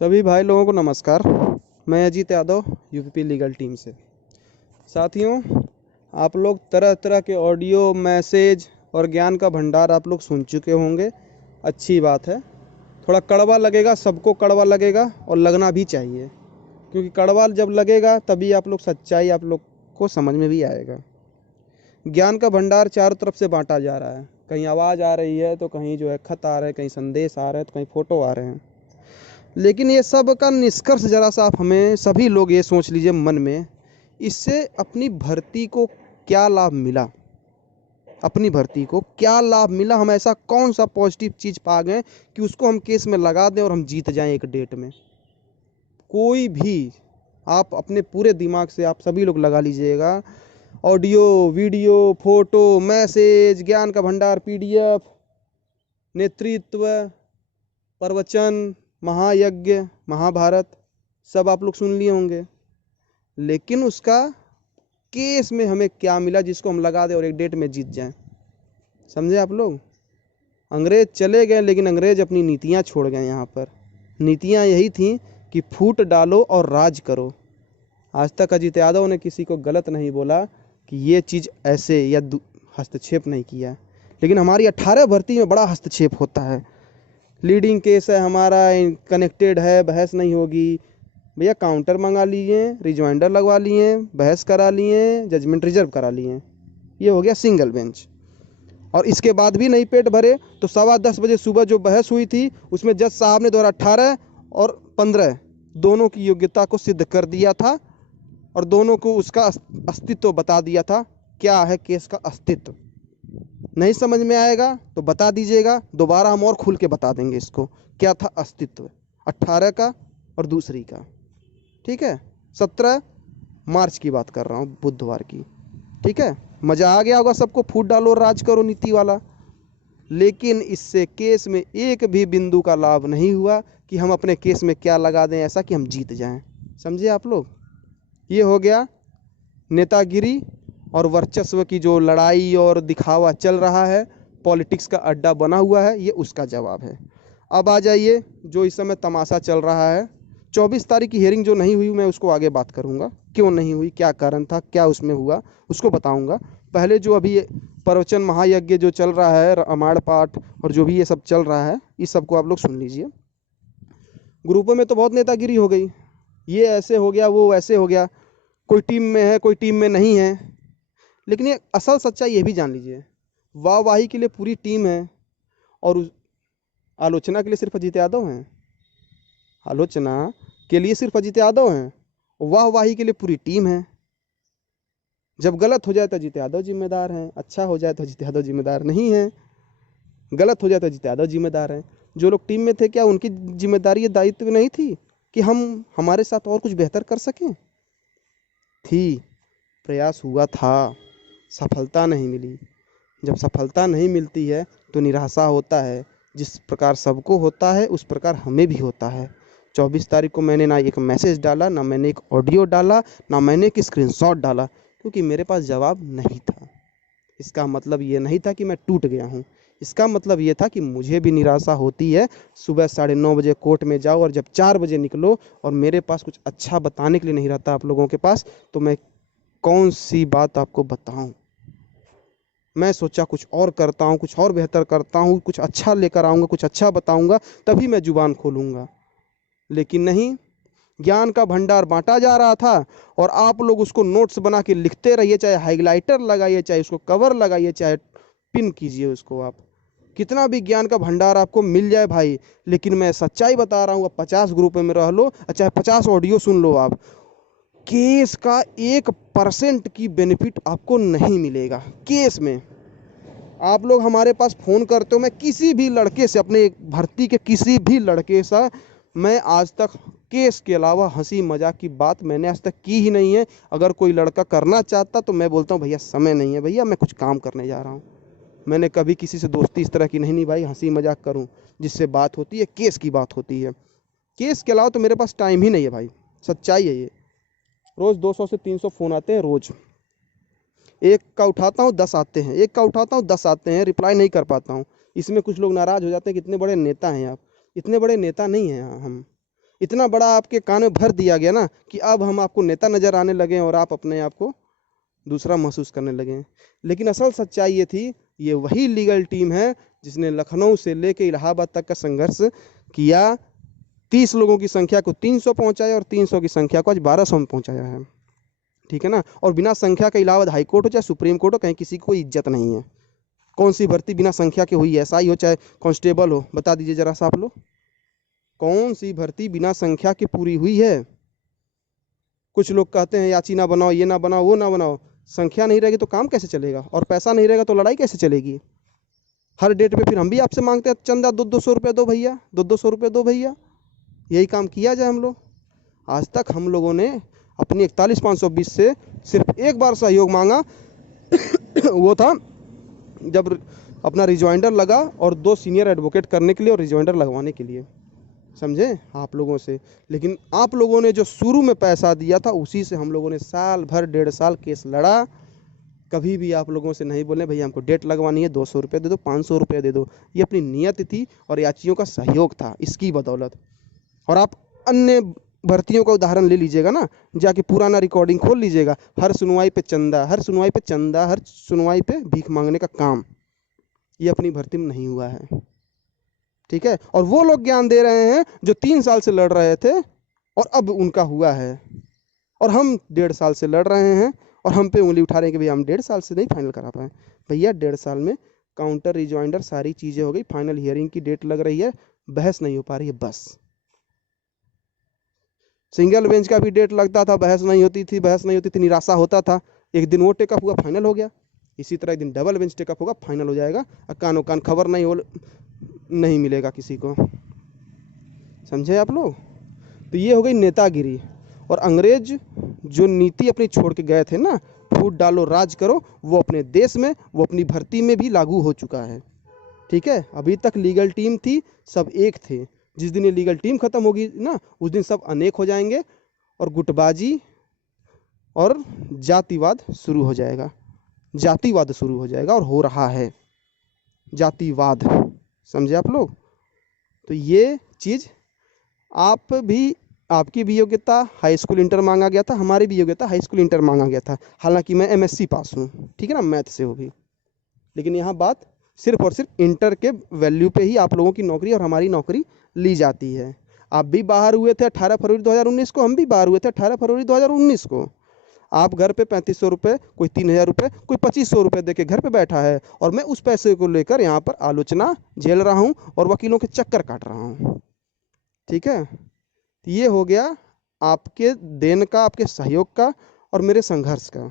सभी भाई लोगों को नमस्कार। मैं Ajit Yadav UPP legal team से। साथियों, आप लोग तरह तरह के ऑडियो मैसेज और ज्ञान का भंडार आप लोग सुन चुके होंगे। अच्छी बात है। थोड़ा कड़वा लगेगा, सबको कड़वा लगेगा और लगना भी चाहिए, क्योंकि कड़वा जब लगेगा तभी आप लोग सच्चाई आप लोग को समझ में भी आएगा। ज्ञान का भंडार चारों तरफ से बांटा जा रहा है। कहीं आवाज़ आ रही है तो कहीं जो है खत आ रहे हैं, कहीं संदेश आ रहे हैं तो कहीं फ़ोटो आ रहे हैं। लेकिन ये सब का निष्कर्ष ज़रा सा आप हमें सभी लोग ये सोच लीजिए मन में, इससे अपनी भर्ती को क्या लाभ मिला। अपनी भर्ती को क्या लाभ मिला, हम ऐसा कौन सा पॉजिटिव चीज़ पा गए कि उसको हम केस में लगा दें और हम जीत जाएं एक डेट में। कोई भी आप अपने पूरे दिमाग से आप सभी लोग लगा लीजिएगा, ऑडियो वीडियो फोटो मैसेज, ज्ञान का भंडार पीडीएफ, नेतृत्व, प्रवचन, महायज्ञ, महाभारत, सब आप लोग सुन लिए होंगे। लेकिन उसका केस में हमें क्या मिला जिसको हम लगा दें और एक डेट में जीत जाएं। समझे आप लोग? अंग्रेज चले गए लेकिन अंग्रेज अपनी नीतियां छोड़ गए। यहाँ पर नीतियां यही थी कि फूट डालो और राज करो। आज तक अजीत यादव ने किसी को गलत नहीं बोला कि ये चीज़ ऐसे या हस्तक्षेप नहीं किया। लेकिन हमारी 18 भर्ती में बड़ा हस्तक्षेप होता है। लीडिंग केस है हमारा, कनेक्टेड है, बहस नहीं होगी। भैया काउंटर मंगा लिए, रिजॉइंडर लगवा लिए, बहस करा लिए, जजमेंट रिजर्व करा लिए। ये हो गया सिंगल बेंच। और इसके बाद भी नहीं पेट भरे तो 10:15 बजे सुबह जो बहस हुई थी उसमें जज साहब ने 2018 और 15 दोनों की योग्यता को सिद्ध कर दिया था और दोनों को उसका अस्तित्व बता दिया था। क्या है केस का अस्तित्व? नहीं समझ में आएगा तो बता दीजिएगा, दोबारा हम और खुल के बता देंगे इसको क्या था अस्तित्व 18 का और दूसरी का। ठीक है, 17 मार्च की बात कर रहा हूँ, बुधवार की। ठीक है, मज़ा आ गया होगा सबको, फूट डालो राज करो नीति वाला। लेकिन इससे केस में एक भी बिंदु का लाभ नहीं हुआ कि हम अपने केस में क्या लगा दें ऐसा कि हम जीत जाएं। समझे आप लोग? ये हो गया नेतागिरी और वर्चस्व की जो लड़ाई और दिखावा चल रहा है, पॉलिटिक्स का अड्डा बना हुआ है, ये उसका जवाब है। अब आ जाइए जो इस समय तमाशा चल रहा है। 24 तारीख की हियरिंग जो नहीं हुई, मैं उसको आगे बात करूंगा, क्यों नहीं हुई, क्या कारण था, क्या उसमें हुआ, उसको बताऊंगा। पहले जो अभी प्रवचन महायज्ञ जो चल रहा है, रामायण पाठ और जो भी ये सब चल रहा है, इस सबको आप लोग सुन लीजिए। ग्रुपों में तो बहुत नेतागिरी हो गई, ये ऐसे हो गया, वो ऐसे हो गया, कोई टीम में है कोई टीम में नहीं है। लेकिन ये असल सच्चाई ये भी जान लीजिए, वाहवाही के लिए पूरी टीम है और आलोचना के लिए सिर्फ अजीत यादव हैं। आलोचना के लिए सिर्फ अजीत यादव हैं, वाहवाही के लिए पूरी टीम है। जब गलत हो जाए तो अजीत यादव जिम्मेदार हैं, अच्छा हो जाए तो अजीत यादव जिम्मेदार नहीं है, गलत हो जाए तो अजीत यादव जिम्मेदार हैं। जो लोग टीम में थे, क्या उनकी जिम्मेदारी दायित्व नहीं थी कि हम हमारे साथ और कुछ बेहतर कर सकें? थी, प्रयास हुआ था, सफलता नहीं मिली। जब सफलता नहीं मिलती है तो निराशा होता है। जिस प्रकार सबको होता है उस प्रकार हमें भी होता है। 24 तारीख को मैंने ना एक मैसेज डाला, ना मैंने एक ऑडियो डाला, ना मैंने एक स्क्रीनशॉट डाला, क्योंकि मेरे पास जवाब नहीं था। इसका मतलब ये नहीं था कि मैं टूट गया हूँ, इसका मतलब ये था कि मुझे भी निराशा होती है। सुबह 9:30 बजे कोर्ट में जाओ और जब 4 बजे निकलो और मेरे पास कुछ अच्छा बताने के लिए नहीं रहता आप लोगों के पास, तो मैं कौन सी बात आपको बताऊं। मैं सोचा कुछ और करता हूँ, कुछ और बेहतर करता हूँ, कुछ अच्छा लेकर आऊँगा, कुछ अच्छा बताऊँगा, तभी मैं जुबान खोलूँगा। लेकिन नहीं, ज्ञान का भंडार बांटा जा रहा था और आप लोग उसको नोट्स बना के लिखते रहिए, चाहे हाइलाइटर लगाइए, चाहे उसको कवर लगाइए, चाहे पिन कीजिए उसको। आप कितना भी ज्ञान का भंडार आपको मिल जाए भाई, लेकिन मैं सच्चाई बता रहा हूँ, आप 50 ग्रुप में रह लो, चाहे 50 ऑडियो सुन लो, आप केस का 1% की बेनिफिट आपको नहीं मिलेगा। केस में आप लोग हमारे पास फ़ोन करते हो, मैं किसी भी लड़के से, अपने भर्ती के किसी भी लड़के से, मैं आज तक केस के अलावा हंसी मजाक की बात मैंने आज तक की ही नहीं है। अगर कोई लड़का करना चाहता तो मैं बोलता हूँ भैया समय नहीं है, भैया मैं कुछ काम करने जा रहा हूँ। मैंने कभी किसी से दोस्ती इस तरह की नहीं भाई हंसी मजाक करूँ। जिससे बात होती है केस की बात होती है। केस के अलावा तो मेरे पास टाइम ही नहीं है भाई, सच्चाई है ये। रोज़ 200 से 300 फ़ोन आते हैं रोज़, एक का उठाता हूँ 10 आते हैं, एक का उठाता हूँ 10 आते हैं, रिप्लाई नहीं कर पाता हूँ। इसमें कुछ लोग नाराज़ हो जाते हैं कि इतने बड़े नेता हैं आप। इतने बड़े नेता नहीं हैं हम, इतना बड़ा आपके कान में भर दिया गया ना कि अब हम आपको नेता नज़र आने लगे और आप अपने आप को दूसरा महसूस करने लगे। लेकिन असल सच्चाई ये थी, ये वही लीगल टीम है जिसने लखनऊ से लेकर इलाहाबाद तक का संघर्ष किया, 30 लोगों की संख्या को 300 पहुंचाया और 300 की संख्या को आज 1200 में पहुंचाया है। ठीक है ना। और बिना संख्या के इलाहाबाद हाई कोर्ट हो चाहे सुप्रीम कोर्ट हो, कहीं किसी को कोई इज्जत नहीं है। कौन सी भर्ती बिना संख्या के हुई है? एसआई हो चाहे कांस्टेबल हो, बता दीजिए जरा सा आप लोग, कौन सी भर्ती बिना संख्या के पूरी हुई है? कुछ लोग कहते हैं याची ना बनाओ, ये ना बनाओ, वो ना बनाओ। संख्या नहीं रहेगी तो काम कैसे चलेगा? और पैसा नहीं रहेगा तो लड़ाई कैसे चलेगी? हर डेट पे फिर हम भी आपसे मांगते हैं चंदा, 200 रुपये दो भैया, 200 रुपये दो भैया। यही काम किया जाए हम लोग। आज तक हम लोगों ने अपनी 41,520 से सिर्फ एक बार सहयोग मांगा वो था जब अपना रिजॉइंडर लगा और 2 सीनियर एडवोकेट करने के लिए और रिजॉइंडर लगवाने के लिए, समझे, आप लोगों से। लेकिन आप लोगों ने जो शुरू में पैसा दिया था उसी से हम लोगों ने साल भर 1.5 साल केस लड़ा। कभी भी आप लोगों से नहीं बोले भैया हमको डेट लगवानी है, 200 रुपये दे दो, 500 रुपये दे दो। ये अपनी नियत थी और याचियों का सहयोग था, इसकी बदौलत। और आप अन्य भर्तियों का उदाहरण ले लीजिएगा ना, जाके पुराना रिकॉर्डिंग खोल लीजिएगा, हर सुनवाई पे चंदा, हर सुनवाई पे चंदा, हर सुनवाई पे भीख मांगने का काम। ये अपनी भर्ती में नहीं हुआ है। ठीक है। और वो लोग ज्ञान दे रहे हैं जो 3 साल से लड़ रहे थे और अब उनका हुआ है, और हम 1.5 साल से लड़ रहे हैं और हम पे उंगली उठा रहे हैं कि भैया हम 1.5 साल से नहीं फाइनल करा पाए। भैया 1.5 साल में काउंटर रिजॉइंडर सारी चीज़ें हो गई, फाइनल हियरिंग की डेट लग रही है, बहस नहीं हो पा रही है। बस सिंगल बेंच का भी डेट लगता था, बहस नहीं होती थी, बहस नहीं होती थी, निराशा होता था। एक दिन वो टेकअप हुआ, फाइनल हो गया। इसी तरह एक दिन डबल बेंच टेकअप होगा, फाइनल हो जाएगा, कानो कान खबर नहीं मिलेगा किसी को। समझे आप लोग? तो ये हो गई नेतागिरी। और अंग्रेज जो नीति अपनी छोड़ के गए थे ना, फूट डालो राज करो, वो अपने देश में, वो अपनी भर्ती में भी लागू हो चुका है। ठीक है। अभी तक लीगल टीम थी, सब एक थे। जिस दिन ये लीगल टीम खत्म होगी ना, उस दिन सब अनेक हो जाएंगे और गुटबाजी और जातिवाद शुरू हो जाएगा। जातिवाद शुरू हो जाएगा और हो रहा है जातिवाद। समझे आप लोग? तो ये चीज़ आप भी, आपकी भी योग्यता हाई स्कूल इंटर मांगा गया था, हमारी भी योग्यता हाई स्कूल इंटर मांगा गया था। हालांकि मैं एमएससी पास हूँ, ठीक है ना, मैथ से होगी। लेकिन यहाँ बात सिर्फ और सिर्फ इंटर के वैल्यू पे ही आप लोगों की नौकरी और हमारी नौकरी ली जाती है। आप भी बाहर हुए थे 18 फरवरी 2019 को, हम भी बाहर हुए थे 18 फरवरी 2019 को। आप घर पे 3500 रुपये, कोई 3000 रुपये, कोई 2500 रुपये दे के घर पे बैठा है, और मैं उस पैसे को लेकर यहाँ पर आलोचना झेल रहा हूँ और वकीलों के चक्कर काट रहा हूँ। ठीक है। तो ये हो गया आपके देन का, आपके सहयोग का और मेरे संघर्ष का।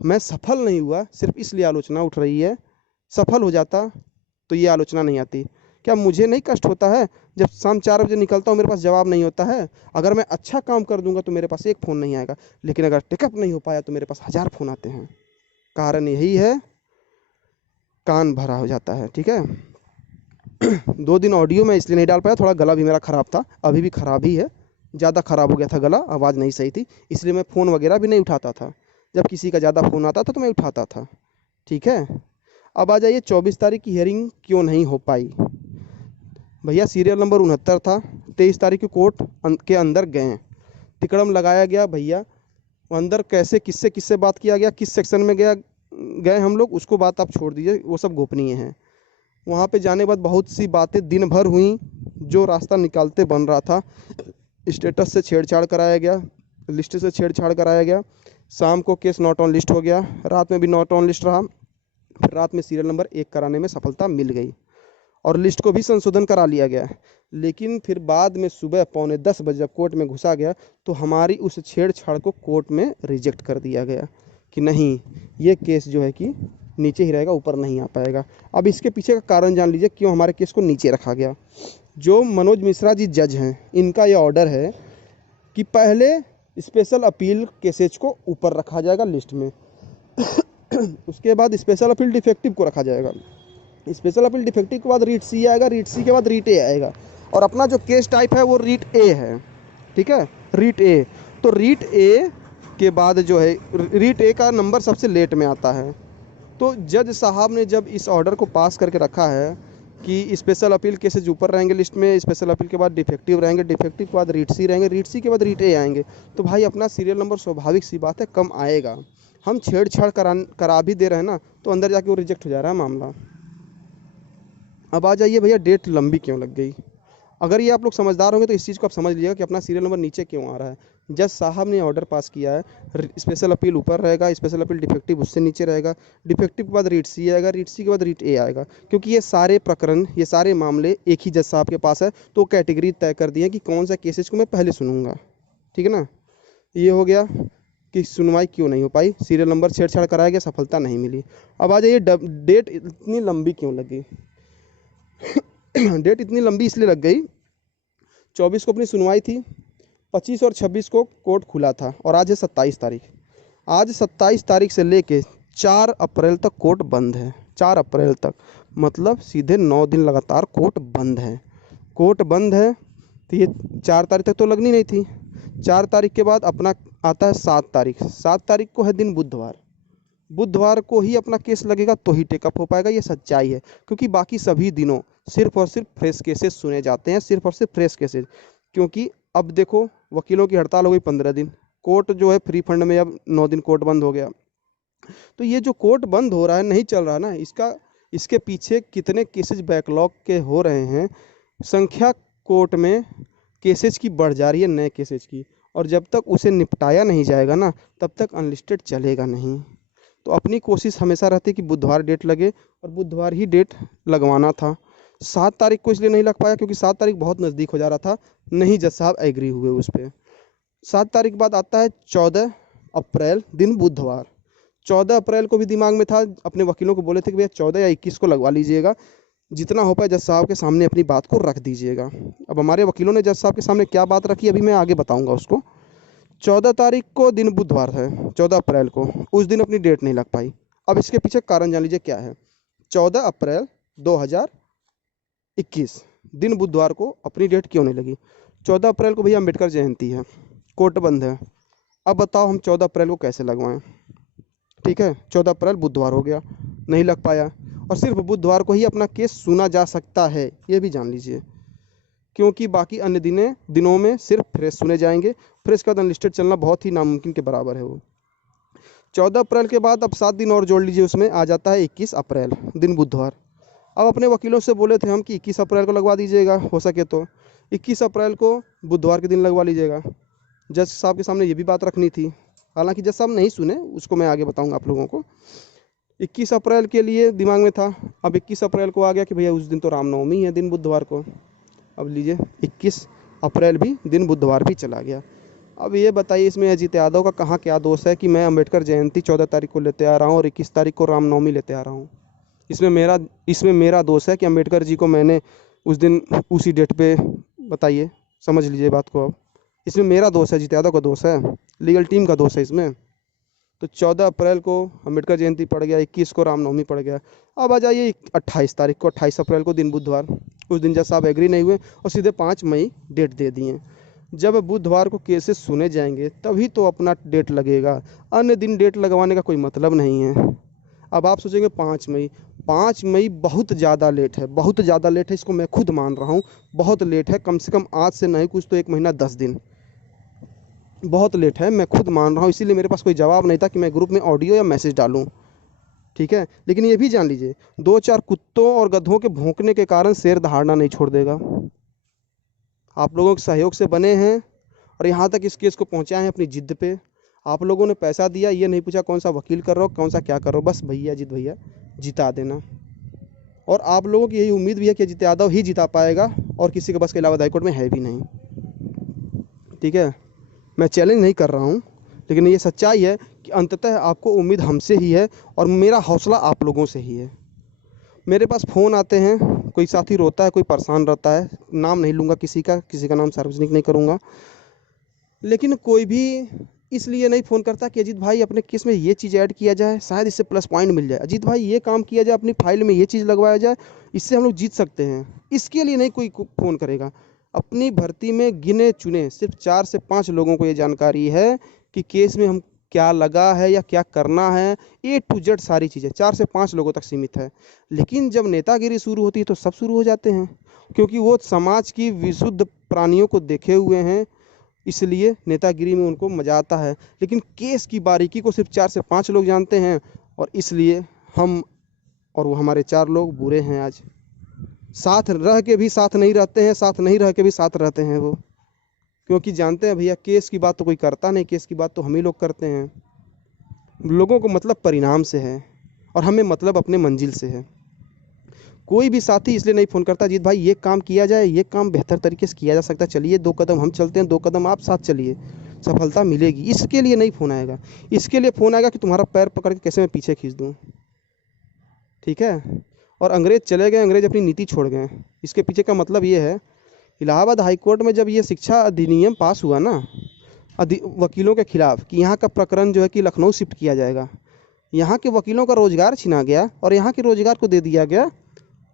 मैं सफल नहीं हुआ सिर्फ इसलिए आलोचना उठ रही है। सफल हो जाता तो ये आलोचना नहीं आती। क्या मुझे नहीं कष्ट होता है जब शाम 4 बजे निकलता हूँ, मेरे पास जवाब नहीं होता है? अगर मैं अच्छा काम कर दूंगा तो मेरे पास एक फ़ोन नहीं आएगा, लेकिन अगर टेकअप नहीं हो पाया तो मेरे पास 1000 फ़ोन आते हैं। कारण यही है, कान भरा हो जाता है। ठीक है। 2 दिन ऑडियो मैं इसलिए नहीं डाल पाया, थोड़ा गला भी मेरा ख़राब था, अभी भी ख़राब ही है, ज़्यादा ख़राब हो गया था गला, आवाज़ नहीं सही थी, इसलिए मैं फ़ोन वगैरह भी नहीं उठाता था। जब किसी का ज़्यादा फ़ोन आता था तो मैं उठाता था। ठीक है। अब आ जाइए 24 तारीख की हियरिंग क्यों नहीं हो पाई। भैया सीरियल नंबर 69 था, 23 तारीख को कोर्ट के अंदर गए, तिकड़म लगाया गया। भैया अंदर कैसे, किससे किससे बात किया गया, किस सेक्शन में गए हम लोग, उसको बात आप छोड़ दीजिए, वो सब गोपनीय है। वहाँ पे जाने के बाद बहुत सी बातें दिन भर हुई, जो रास्ता निकालते बन रहा था। स्टेटस से छेड़छाड़ कराया गया, लिस्ट से छेड़छाड़ कराया गया। शाम को केस नॉट ऑन लिस्ट हो गया, रात में भी नॉट ऑन लिस्ट रहा। फिर रात में सीरियल नंबर 1 कराने में सफलता मिल गई और लिस्ट को भी संशोधन करा लिया गया। लेकिन फिर बाद में सुबह 9:45 बजे जब कोर्ट में घुसा गया तो हमारी उस छेड़छाड़ को कोर्ट में रिजेक्ट कर दिया गया कि नहीं, ये केस जो है कि नीचे ही रहेगा, ऊपर नहीं आ पाएगा। अब इसके पीछे का कारण जान लीजिए क्यों हमारे केस को नीचे रखा गया। जो मनोज मिश्रा जी जज हैं, इनका ये ऑर्डर है कि पहले स्पेशल अपील केसेज को ऊपर रखा जाएगा लिस्ट में उसके बाद स्पेशल अपील डिफेक्टिव को रखा जाएगा, स्पेशल अपील डिफेक्टिव के बाद रीट सी आएगा, रीट सी के बाद रीट ए आएगा, और अपना जो केस टाइप है वो रीट ए है। ठीक है, रीट ए। तो रीट ए के बाद जो है, रीट ए का नंबर सबसे लेट में आता है। तो जज साहब ने जब इस ऑर्डर को पास करके रखा है कि स्पेशल अपील केसेज ऊपर रहेंगे लिस्ट में, स्पेशल अपील के बाद डिफेक्टिव रहेंगे, डिफेक्टिव के बाद रीट सी रहेंगे, रीट सी के बाद रीट ए आएंगे। तो भाई अपना सीरियल नंबर स्वाभाविक सी बात है कम आएगा। हम छेड़छाड़ करा भी दे रहे हैं ना, तो अंदर जाके वो रिजेक्ट हो जा रहा है मामला। अब आ जाइए भैया, डेट लंबी क्यों लग गई। अगर ये आप लोग समझदार होंगे तो इस चीज़ को आप समझ लीजिएगा कि अपना सीरियल नंबर नीचे क्यों आ रहा है। जज साहब ने ऑर्डर पास किया है, स्पेशल अपील ऊपर रहेगा, स्पेशल अपील डिफेक्टिव उससे नीचे रहेगा, डिफेक्टिव के बाद रीट सी आएगा, रीट सी के बाद रीट ए आएगा। क्योंकि ये सारे प्रकरण, ये सारे मामले एक ही जज साहब के पास है, तो कैटेगरी तय कर दी है कि कौन सा केसेज को मैं पहले सुनूंगा। ठीक है ना। ये हो गया कि सुनवाई क्यों नहीं हो पाई, सीरियल नंबर छेड़छाड़ कराया गया, सफलता नहीं मिली। अब आ जाइए, डेट इतनी लंबी क्यों लगी। डेट इतनी लंबी इसलिए लग गई, 24 को अपनी सुनवाई थी, 25 और 26 को कोर्ट खुला था, और आज है 27 तारीख। आज 27 तारीख से लेके 4 अप्रैल तक कोर्ट बंद है। 4 अप्रैल तक मतलब सीधे 9 दिन लगातार कोर्ट बंद है। कोर्ट बंद है तो ये 4 तारीख तक तो लगनी नहीं थी। 4 तारीख के बाद अपना आता है 7 तारीख। 7 तारीख को है दिन बुधवार। बुधवार को ही अपना केस लगेगा तो ही टेकअप हो पाएगा, ये सच्चाई है। क्योंकि बाकी सभी दिनों सिर्फ और सिर्फ फ्रेश केसेस सुने जाते हैं, सिर्फ और सिर्फ फ्रेश केसेस। क्योंकि अब देखो, वकीलों की हड़ताल हो गई 15 दिन, कोर्ट जो है फ्री फंड में, अब 9 दिन कोर्ट बंद हो गया। तो ये जो कोर्ट बंद हो रहा है, नहीं चल रहा ना, इसके पीछे कितने केसेज बैकलॉग के हो रहे हैं। संख्या कोर्ट में केसेज की बढ़ जा रही है, नए केसेज की, और जब तक उसे निपटाया नहीं जाएगा ना, तब तक अनलिस्टेड चलेगा नहीं। तो अपनी कोशिश हमेशा रहती है कि बुधवार डेट लगे, और बुधवार ही डेट लगवाना था। 7 तारीख को इसलिए नहीं लग पाया क्योंकि 7 तारीख बहुत नज़दीक हो जा रहा था, नहीं जज साहब एग्री हुए उस पर। 7 तारीख बाद आता है 14 अप्रैल, दिन बुधवार। 14 अप्रैल को भी दिमाग में था, अपने वकीलों को बोले थे कि भैया 14 या 21 को लगवा लीजिएगा, जितना हो पाए जज साहब के सामने अपनी बात को रख दीजिएगा। अब हमारे वकीलों ने जज साहब के सामने क्या बात रखी, अभी मैं आगे बताऊँगा उसको। 14 तारीख को दिन बुधवार है, 14 अप्रैल को, उस दिन अपनी डेट नहीं लग पाई। अब इसके पीछे कारण जान लीजिए क्या है। 14 अप्रैल 2021 दिन बुधवार को अपनी डेट क्यों नहीं लगी। 14 अप्रैल को भैया अम्बेडकर जयंती है, कोर्ट बंद है। अब बताओ हम 14 अप्रैल को कैसे लगवाएं। ठीक है, 14 अप्रैल बुधवार हो गया, नहीं लग पाया, और सिर्फ बुधवार को ही अपना केस सुना जा सकता है, ये भी जान लीजिए। क्योंकि बाकी अन्य दिनों में सिर्फ फ्रेश सुने जाएंगे। फ्रेश का अनलिस्टेड चलना बहुत ही नामुमकिन के बराबर है वो। 14 अप्रैल के बाद अब 7 दिन और जोड़ लीजिए, उसमें आ जाता है 21 अप्रैल, दिन बुधवार। अब अपने वकीलों से बोले थे हम कि 21 अप्रैल को लगवा दीजिएगा, हो सके तो 21 अप्रैल को बुधवार के दिन लगवा लीजिएगा। जज साहब के सामने ये भी बात रखनी थी, हालांकि जज साहब नहीं सुने, उसको मैं आगे बताऊंगा आप लोगों को। 21 अप्रैल के लिए दिमाग में था, अब 21 अप्रैल को आ गया कि भैया उस दिन तो रामनवमी है, दिन बुधवार को। अब लीजिए 21 अप्रैल भी दिन बुधवार भी चला गया। अब ये बताइए, इसमें अजीत यादव का कहाँ क्या दोष है कि मैं अम्बेडकर जयंती 14 तारीख को लेते आ रहा हूँ और 21 तारीख को रामनवमी लेते आ रहा हूँ। इसमें मेरा दोष है कि अम्बेडकर जी को मैंने उस दिन उसी डेट पे, बताइए, समझ लीजिए बात को। अब इसमें मेरा दोष है, अजीत यादव का दोष है, लीगल टीम का दोष है इसमें। तो 14 अप्रैल को अम्बेडकर जयंती पड़ गया, 21 को रामनवमी पड़ गया। अब आ जाइए 28 तारीख को, 28 अप्रैल को दिन बुधवार। उस दिन जज साहब एग्री नहीं हुए और सीधे 5 मई डेट दे दिए। जब बुधवार को केसेस सुने जाएंगे तभी तो अपना डेट लगेगा, अन्य दिन डेट लगवाने का कोई मतलब नहीं है। अब आप सोचेंगे 5 मई बहुत ज़्यादा लेट है, बहुत ज़्यादा लेट है, इसको मैं खुद मान रहा हूँ, बहुत लेट है। कम से कम आज से नहीं कुछ तो 1 महीना 10 दिन बहुत लेट है, मैं खुद मान रहा हूँ। इसीलिए मेरे पास कोई जवाब नहीं था कि मैं ग्रुप में ऑडियो या मैसेज डालूँ। ठीक है, लेकिन ये भी जान लीजिए, 2-4 कुत्तों और गधों के भौंकने के कारण शेर दहाड़ना नहीं छोड़ देगा। आप लोगों के सहयोग से बने हैं और यहाँ तक इस केस को पहुँचाए हैं अपनी जिद पे। आप लोगों ने पैसा दिया, ये नहीं पूछा कौन सा वकील कर रहे हो, कौन सा क्या कर रहे हो, बस भैया जिता देना। और आप लोगों की यही उम्मीद भी है कि अजीत यादव ही जिता पाएगा और किसी के बस के अलावा हाईकोर्ट में है भी नहीं। ठीक है, मैं चैलेंज नहीं कर रहा हूँ, लेकिन ये सच्चाई है कि अंततः आपको उम्मीद हमसे ही है और मेरा हौसला आप लोगों से ही है। मेरे पास फ़ोन आते हैं, कोई साथी रोता है, कोई परेशान रहता है, नाम नहीं लूँगा किसी का नाम सार्वजनिक नहीं करूँगा, लेकिन कोई भी इसलिए नहीं फ़ोन करता कि अजीत भाई अपने केस में ये चीज़ ऐड किया जाए, शायद इससे प्लस पॉइंट मिल जाए, अजीत भाई ये काम किया जाए, अपनी फाइल में ये चीज़ लगवाया जाए, इससे हम लोग जीत सकते हैं। इसके लिए नहीं कोई फ़ोन करेगा। अपनी भर्ती में गिने चुने सिर्फ 4 से 5 लोगों को ये जानकारी है कि केस में हम क्या लगा है या क्या करना है, A to Z सारी चीज़ें 4 से 5 लोगों तक सीमित है। लेकिन जब नेतागिरी शुरू होती है तो सब शुरू हो जाते हैं, क्योंकि वो समाज की विशुद्ध प्राणियों को देखे हुए हैं, इसलिए नेतागिरी में उनको मज़ा आता है। लेकिन केस की बारीकी को सिर्फ 4 से 5 लोग जानते हैं, और इसलिए हम और वो हमारे 4 लोग बुरे हैं आज। साथ रह के भी साथ नहीं रहते हैं, साथ नहीं रह के भी साथ रहते हैं वो, क्योंकि जानते हैं भैया केस की बात तो कोई करता नहीं, केस की बात तो हम ही लोग करते हैं। लोगों को मतलब परिणाम से है और हमें मतलब अपने मंजिल से है। कोई भी साथी इसलिए नहीं फ़ोन करता जीत भाई ये काम किया जाए, ये काम बेहतर तरीके से किया जा सकता है, चलिए 2 कदम हम चलते हैं, 2 कदम आप साथ चलिए, सफलता मिलेगी। इसके लिए नहीं फ़ोन आएगा, इसके लिए फ़ोन आएगा कि तुम्हारा पैर पकड़ के कैसे मैं पीछे खींच दूँ, ठीक है। और अंग्रेज़ चले गए, अंग्रेज़ अपनी नीति छोड़ गए। इसके पीछे का मतलब ये है, इलाहाबाद हाई कोर्ट में जब ये शिक्षा अधिनियम पास हुआ ना वकीलों के खिलाफ, कि यहाँ का प्रकरण जो है कि लखनऊ शिफ्ट किया जाएगा, यहाँ के वकीलों का रोजगार छीना गया और यहाँ के रोजगार को दे दिया गया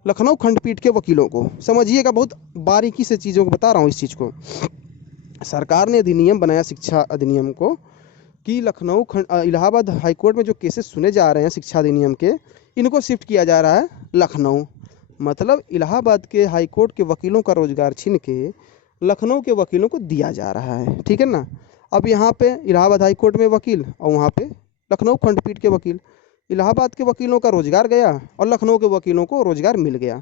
लखनऊ खंडपीठ के वकीलों को। समझिएगा, बहुत बारीकी से चीज़ों को बता रहा हूँ इस चीज़ को। सरकार ने अधिनियम बनाया, शिक्षा अधिनियम को, कि लखनऊ इलाहाबाद हाई कोर्ट में जो केसेस सुने जा रहे हैं शिक्षा अधिनियम के, इनको शिफ्ट किया जा रहा है लखनऊ। मतलब इलाहाबाद के हाई कोर्ट के वकीलों का रोजगार छीन के लखनऊ के वकीलों को दिया जा रहा है, ठीक है ना। अब यहाँ पे इलाहाबाद हाई कोर्ट में वकील और वहाँ पे लखनऊ खंडपीठ के वकील, इलाहाबाद के वकीलों का रोजगार गया और लखनऊ के वकीलों को रोजगार मिल गया,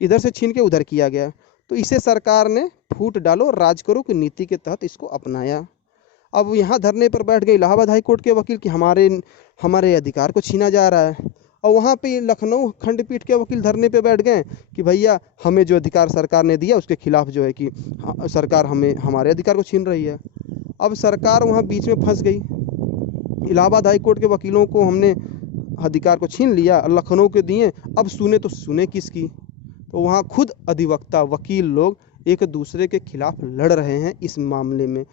इधर से छीन के उधर किया गया। तो इसे सरकार ने फूट डालो राज करो की नीति के तहत इसको अपनाया। अब यहाँ धरने पर बैठ गए इलाहाबाद हाई कोर्ट के वकील कि हमारे अधिकार को छीना जा रहा है, और वहाँ पे लखनऊ खंडपीठ के वकील धरने पे बैठ गए कि भैया हमें जो अधिकार सरकार ने दिया उसके खिलाफ जो है कि सरकार हमें हमारे अधिकार को छीन रही है। अब सरकार वहाँ बीच में फंस गई, इलाहाबाद हाई कोर्ट के वकीलों को हमने अधिकार को छीन लिया, लखनऊ के दिए, अब सुने तो सुने किसकी। तो वहाँ खुद अधिवक्ता वकील लोग एक दूसरे के खिलाफ लड़ रहे हैं इस मामले में,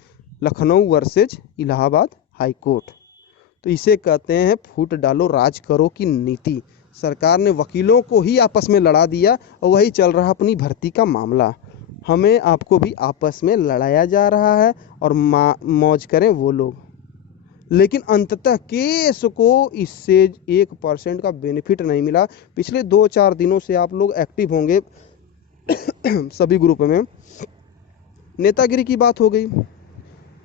Lucknow versus Allahabad high court. तो इसे कहते हैं फूट डालो राज करो की नीति। सरकार ने वकीलों को ही आपस में लड़ा दिया और वही चल रहा अपनी भर्ती का मामला। हमें आपको भी आपस में लड़ाया जा रहा है और मौज करें वो लोग, लेकिन अंततः केस को इससे 1% का बेनिफिट नहीं मिला। पिछले 2-4 दिनों से आप लोग एक्टिव होंगे सभी ग्रुप में, नेतागिरी की बात हो गई,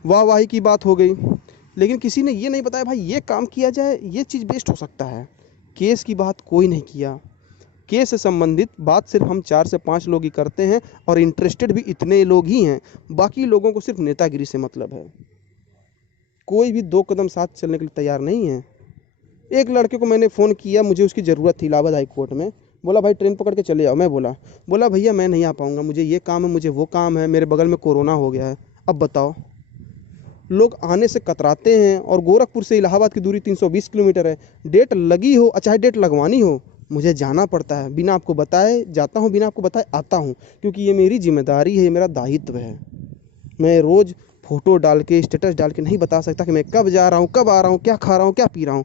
वाहवाही की बात हो गई, लेकिन किसी ने ये नहीं बताया भाई ये काम किया जाए, ये चीज़ बेस्ट हो सकता है। केस की बात कोई नहीं किया। केस से संबंधित बात सिर्फ हम 4 से 5 लोग ही करते हैं और इंटरेस्टेड भी इतने लोग ही हैं, बाकी लोगों को सिर्फ नेतागिरी से मतलब है। कोई भी 2 कदम साथ चलने के लिए तैयार नहीं है। एक लड़के को मैंने फ़ोन किया, मुझे उसकी ज़रूरत थी इलाहाबाद हाई कोर्ट में, बोला भाई ट्रेन पकड़ के चले आओ। मैं बोला भैया मैं नहीं आ पाऊँगा, मुझे ये काम है, मुझे वो काम है, मेरे बगल में कोरोना हो गया है। अब बताओ, लोग आने से कतराते हैं, और गोरखपुर से इलाहाबाद की दूरी 320 किलोमीटर है। डेट लगी हो, चाहे डेट लगवानी हो, मुझे जाना पड़ता है, बिना आपको बताए जाता हूँ, बिना आपको बताए आता हूँ, क्योंकि ये मेरी जिम्मेदारी है, ये मेरा दायित्व है। मैं रोज़ फ़ोटो डाल के स्टेटस डाल के नहीं बता सकता कि मैं कब जा रहा हूँ, कब आ रहा हूँ, क्या खा रहा हूँ, क्या पी रहा हूँ,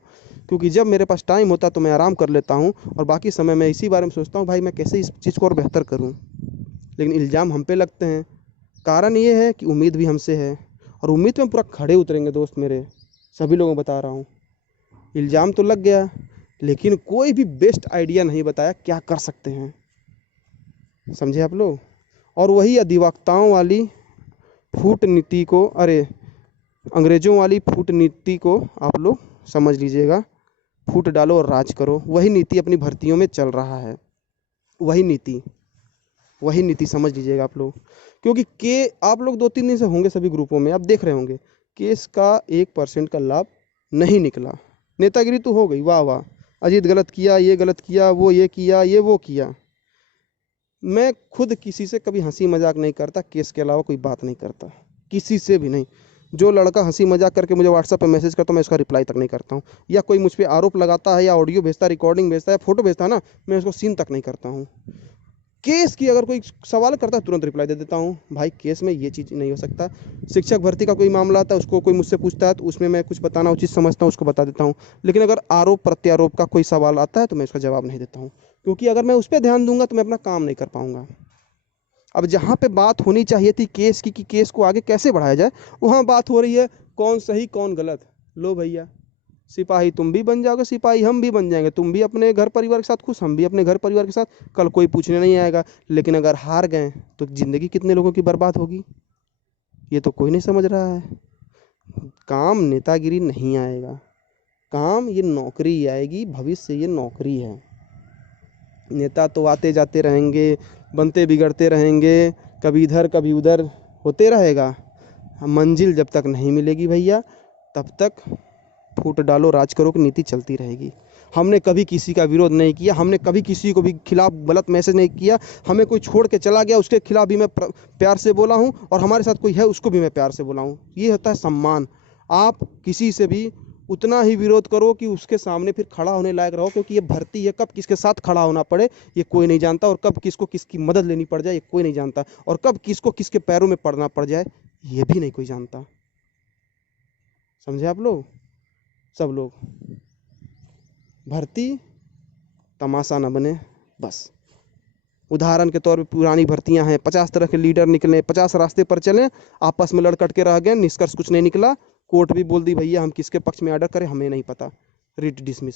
क्योंकि जब मेरे पास टाइम होता है तो मैं आराम कर लेता हूँ और बाकी समय मैं इसी बारे में सोचता हूँ भाई मैं कैसे इस चीज़ को और बेहतर करूँ। लेकिन इल्ज़ाम हम पे लगते हैं। कारण ये है कि उम्मीद भी हमसे है, और उम्मीद में पूरा खड़े उतरेंगे दोस्त मेरे, सभी लोगों को बता रहा हूँ। इल्ज़ाम तो लग गया, लेकिन कोई भी बेस्ट आइडिया नहीं बताया क्या कर सकते हैं, समझे आप लोग। और वही अधिवक्ताओं वाली फूट नीति को, अरे अंग्रेज़ों वाली फूट नीति को आप लोग समझ लीजिएगा, फूट डालो और राज करो, वही नीति अपनी भर्तियों में चल रहा है, वही नीति समझ लीजिएगा आप लोग। क्योंकि आप लोग 2-3 दिन से होंगे सभी ग्रुपों में, आप देख रहे होंगे केस का 1% का लाभ नहीं निकला। नेतागिरी तो हो गई, वाह वाह, अजीत गलत किया, ये गलत किया, वो ये किया, ये वो किया। मैं खुद किसी से कभी हंसी मजाक नहीं करता, केस के अलावा कोई बात नहीं करता, किसी से भी नहीं। जो लड़का हंसी मजाक करके मुझे व्हाट्सएप पे मैसेज करता हूँ, मैं उसका रिप्लाई तक नहीं करता हूँ, या कोई मुझ पे आरोप लगाता है या ऑडियो भेजता है, रिकॉर्डिंग भेजता है, फोटो भेजता है ना, मैं उसको सीन तक नहीं करता हूँ। केस की अगर कोई सवाल करता है तुरंत रिप्लाई दे देता हूँ, भाई केस में ये चीज़ नहीं हो सकता। शिक्षक भर्ती का कोई मामला आता है, उसको कोई मुझसे पूछता है तो उसमें मैं कुछ बताना उचित समझता हूँ, उसको बता देता हूँ। लेकिन अगर आरोप प्रत्यारोप का कोई सवाल आता है तो मैं उसका जवाब नहीं देता हूँ, क्योंकि अगर मैं उस पर ध्यान दूंगा तो मैं अपना काम नहीं कर पाऊँगा। अब जहाँ पे बात होनी चाहिए थी केस की कि केस को आगे कैसे बढ़ाया जाए, वहाँ बात हो रही है कौन सही कौन गलत। लो भैया, सिपाही तुम भी बन जाओगे, सिपाही हम भी बन जाएंगे, तुम भी अपने घर परिवार के साथ खुश, हम भी अपने घर परिवार के साथ, कल कोई पूछने नहीं आएगा। लेकिन अगर हार गए तो जिंदगी कितने लोगों की बर्बाद होगी, ये तो कोई नहीं समझ रहा है। काम नेतागिरी नहीं आएगा, काम ये नौकरी आएगी, भविष्य ये नौकरी है। नेता तो आते जाते रहेंगे, बनते बिगड़ते रहेंगे, कभी इधर कभी उधर होते रहेगा। मंजिल जब तक नहीं मिलेगी भैया, तब तक फूट डालो राज करो की नीति चलती रहेगी। हमने कभी किसी का विरोध नहीं किया, हमने कभी किसी को भी खिलाफ गलत मैसेज नहीं किया। हमें कोई छोड़ के चला गया उसके खिलाफ भी मैं प्यार से बोला हूँ, और हमारे साथ कोई है उसको भी मैं प्यार से बोला हूँ। ये होता है सम्मान। आप किसी से भी उतना ही विरोध करो कि उसके सामने फिर खड़ा होने लायक रहो, क्योंकि ये भर्ती है, कब किसके साथ खड़ा होना पड़े ये कोई नहीं जानता, और कब किसको किसकी मदद लेनी पड़ जाए ये कोई नहीं जानता, और कब किसको किसके पैरों में पड़ना पड़ जाए ये भी नहीं कोई जानता। समझे आप लोग? सब लोग भर्ती तमाशा ना बने बस। उदाहरण के तौर पे पुरानी भर्तियां हैं, 50 तरह के लीडर निकले, 50 रास्ते पर चले, आपस में लड़कट के रह गए, निष्कर्ष कुछ नहीं निकला। कोर्ट भी बोल दी भैया हम किसके पक्ष में ऑर्डर करें हमें नहीं पता, रिट डिसमिस।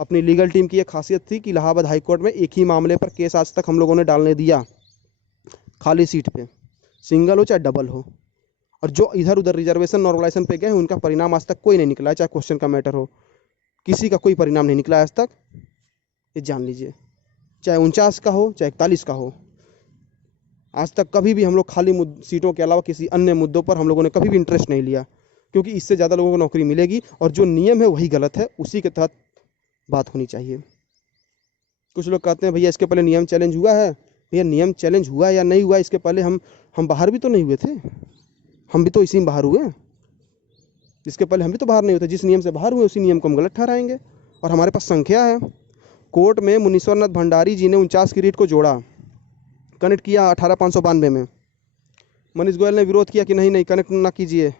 अपनी लीगल टीम की एक खासियत थी कि इलाहाबाद हाई कोर्ट में एक ही मामले पर केस आज तक हम लोगों ने डालने दिया, खाली सीट पे, सिंगल हो चाहे डबल हो। और जो इधर उधर रिजर्वेशन नॉर्मलाइजेशन पे गए उनका परिणाम आज तक कोई नहीं निकला है, चाहे क्वेश्चन का मैटर हो, किसी का कोई परिणाम नहीं निकला आज तक, ये जान लीजिए। चाहे 49 का हो चाहे 41 का हो, आज तक कभी भी हम लोग खाली सीटों के अलावा किसी अन्य मुद्दों पर हम लोगों ने कभी भी इंटरेस्ट नहीं लिया, क्योंकि इससे ज़्यादा लोगों को नौकरी मिलेगी, और जो नियम है वही गलत है, उसी के तहत बात होनी चाहिए। कुछ लोग कहते हैं भैया इसके पहले नियम चैलेंज हुआ है। भैया नियम चैलेंज हुआ या नहीं हुआ, इसके पहले हम बाहर भी तो नहीं हुए थे, हम भी तो इसी में बाहर हुए। इसके पहले हम भी तो बाहर नहीं होते, जिस नियम से बाहर हुए उसी नियम को हम गलत ठहराएंगे, और हमारे पास संख्या है। कोर्ट में मुनीश्वरनाथ भंडारी जी ने 49 की रीट को जोड़ा, कनेक्ट किया 18,592 में। मनीष गोयल ने विरोध किया कि नहीं नहीं कनेक्ट ना कीजिए।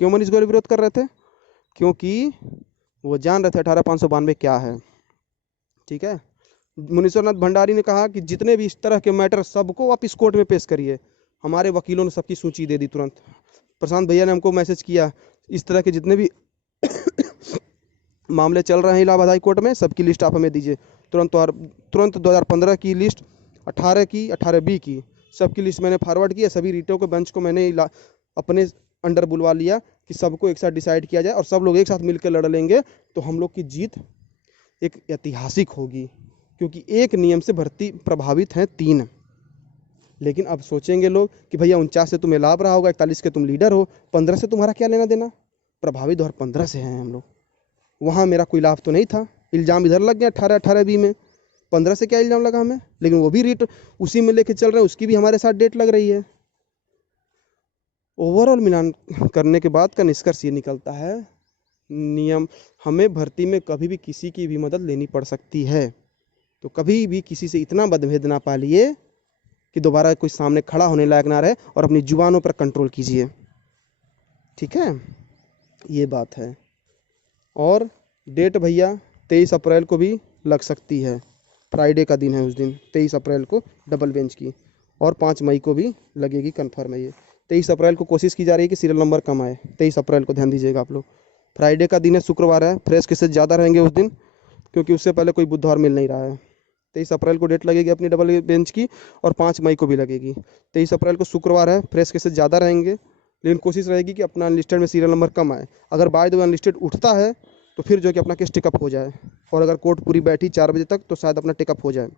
क्यों मनीष गोयल विरोध कर रहे थे? क्योंकि वो जान रहे थे 18,592 क्या है। ठीक है, मुनीश्वरनाथ भंडारी ने कहा कि जितने भी इस तरह के मैटर सबको आप इस कोर्ट में पेश करिए। हमारे वकीलों ने सबकी सूची दे दी तुरंत। प्रशांत भैया ने हमको मैसेज किया, इस तरह के जितने भी मामले चल रहे हैं इलाहाबाद हाई कोर्ट में सबकी लिस्ट आप हमें दीजिए तुरंत। और तुरंत 2015 की लिस्ट, 18 की, 18B की, सबकी लिस्ट मैंने फॉरवर्ड किया। सभी रीटों के बेंच को मैंने अपने अंडर बुलवा लिया कि सबको एक साथ डिसाइड किया जाए, और सब लोग एक साथ मिलकर लड़ लेंगे तो हम लोग की जीत एक ऐतिहासिक होगी। क्योंकि एक नियम से भर्ती प्रभावित हैं 3, लेकिन अब सोचेंगे लोग कि भैया 49 से तुम्हें लाभ रहा होगा, 41 के तुम लीडर हो, 15 से तुम्हारा क्या लेना देना। प्रभावित 2015 से हैं हम लोग, वहाँ मेरा कोई लाभ तो नहीं था। इल्ज़ाम इधर लग गया 18B में, 15 से क्या इल्ज़ाम लगा हमें, लेकिन वो भी रेट उसी में लेके चल रहे हैं, उसकी भी हमारे साथ डेट लग रही है। ओवरऑल मिलान करने के बाद का निष्कर्ष ये निकलता है, नियम हमें भर्ती में कभी भी किसी की भी मदद लेनी पड़ सकती है, तो कभी भी किसी से इतना मतभेद ना पालिए कि दोबारा कोई सामने खड़ा होने लायक ना रहे, और अपनी जुबानों पर कंट्रोल कीजिए। ठीक है, ये बात है। और डेट भैया 23 अप्रैल को भी लग सकती है, फ्राइडे का दिन है उस दिन, 23 अप्रैल को डबल बेंच की, और 5 मई को भी लगेगी, कन्फर्म है ये। 23 अप्रैल को कोशिश की जा रही है कि सीरियल नंबर कम आए, 23 अप्रैल को ध्यान दीजिएगा आप लोग। फ्राइडे का दिन है, शुक्रवार है, फ्रेश केसेस ज़्यादा रहेंगे उस दिन, क्योंकि उससे पहले कोई बुधवार मिल नहीं रहा है। 23 अप्रैल को डेट लगेगी अपनी डबल बेंच की, और 5 मई को भी लगेगी। 23 अप्रैल को शुक्रवार है, फ्रेश केसेस ज़्यादा रहेंगे, लेकिन कोशिश रहेगी कि अपना अनलिस्टेड में सीरियल नंबर कम आए। अगर बाय द वे अनलिस्टेड उठता है तो फिर जो कि अपना केस टेकअप हो जाए, और अगर कोर्ट पूरी बैठी 4 बजे तक तो शायद अपना टेकअप हो जाए।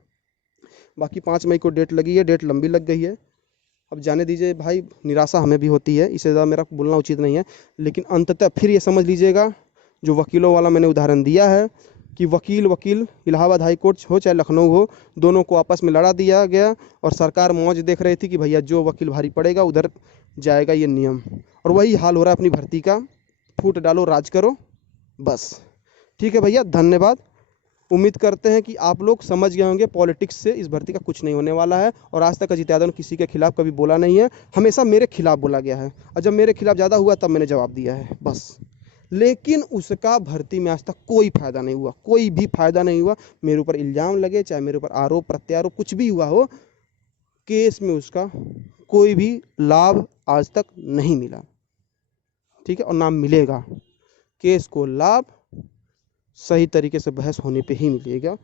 बाकी 5 मई को डेट लगी है, डेट लंबी लग गई है। अब जाने दीजिए भाई, निराशा हमें भी होती है, इससे ज़्यादा मेरा बोलना उचित नहीं है, लेकिन अंततः फिर ये समझ लीजिएगा, जो वकीलों वाला मैंने उदाहरण दिया है कि वकील इलाहाबाद हाई कोर्ट हो चाहे लखनऊ हो, दोनों को आपस में लड़ा दिया गया, और सरकार मौज देख रही थी कि भैया जो वकील भारी पड़ेगा उधर जाएगा ये नियम, और वही हाल हो रहा है अपनी भर्ती का। फूट डालो राज करो बस। ठीक है भैया, धन्यवाद। उम्मीद करते हैं कि आप लोग समझ गए होंगे पॉलिटिक्स से इस भर्ती का कुछ नहीं होने वाला है, और आज तक अजित यादव ने किसी के खिलाफ कभी बोला नहीं है, हमेशा मेरे खिलाफ बोला गया है, और जब मेरे खिलाफ ज़्यादा हुआ तब मैंने जवाब दिया है बस। लेकिन उसका भर्ती में आज तक कोई फ़ायदा नहीं हुआ, कोई भी फ़ायदा नहीं हुआ। मेरे ऊपर इल्ज़ाम लगे, चाहे मेरे ऊपर आरोप प्रत्यारोप कुछ भी हुआ हो, केस में उसका कोई भी लाभ आज तक नहीं मिला। ठीक है, और ना मिलेगा। केस को लाभ सही तरीके से बहस होने पे ही मिलेगा।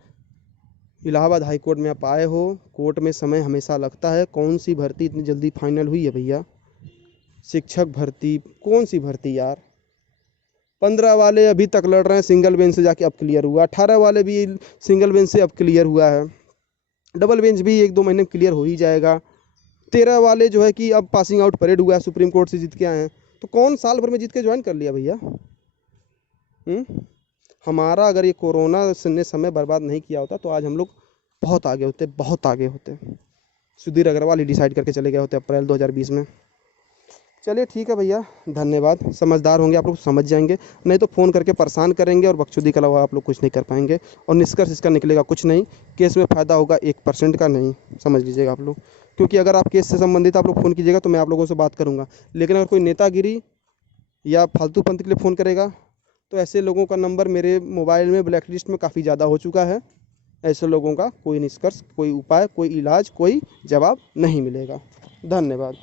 इलाहाबाद हाई कोर्ट में आप आए हो, कोर्ट में समय हमेशा लगता है। कौन सी भर्ती इतनी जल्दी फाइनल हुई है भैया? शिक्षक भर्ती, कौन सी भर्ती यार? 15 वाले अभी तक लड़ रहे हैं, सिंगल बेंच से जाके अब क्लियर हुआ। 18 वाले भी सिंगल बेंच से अब क्लियर हुआ है। डबल बेंच भी 1-2 महीने में क्लियर हो ही जाएगा। 13 वाले जो है कि अब पासिंग आउट परेड हुआ है, सुप्रीम कोर्ट से जीत के आए हैं। तो कौन साल भर में जीत के ज्वाइन कर लिया भैया? हमारा अगर ये कोरोना ने समय बर्बाद नहीं किया होता तो आज हम लोग बहुत आगे होते, बहुत आगे होते। सुधीर अग्रवाल ही डिसाइड करके चले गए होते अप्रैल 2020 में। चलिए ठीक है भैया, धन्यवाद। समझदार होंगे आप लोग, समझ जाएंगे, नहीं तो फ़ोन करके परेशान करेंगे और बकचोदी के अलावा आप लोग कुछ नहीं कर पाएंगे। और निष्कर्ष इसका निकलेगा कुछ नहीं। केस में फ़ायदा होगा 1% का नहीं, समझ लीजिएगा आप लोग। क्योंकि अगर आप केस से संबंधित आप लोग फ़ोन कीजिएगा तो मैं आप लोगों से बात करूँगा। लेकिन अगर कोई नेतागिरी या फालतू पंत के लिए फ़ोन करेगा तो ऐसे लोगों का नंबर मेरे मोबाइल में ब्लैक लिस्ट में काफ़ी ज़्यादा हो चुका है। ऐसे लोगों का कोई निष्कर्ष, कोई उपाय, कोई इलाज, कोई जवाब नहीं मिलेगा। धन्यवाद।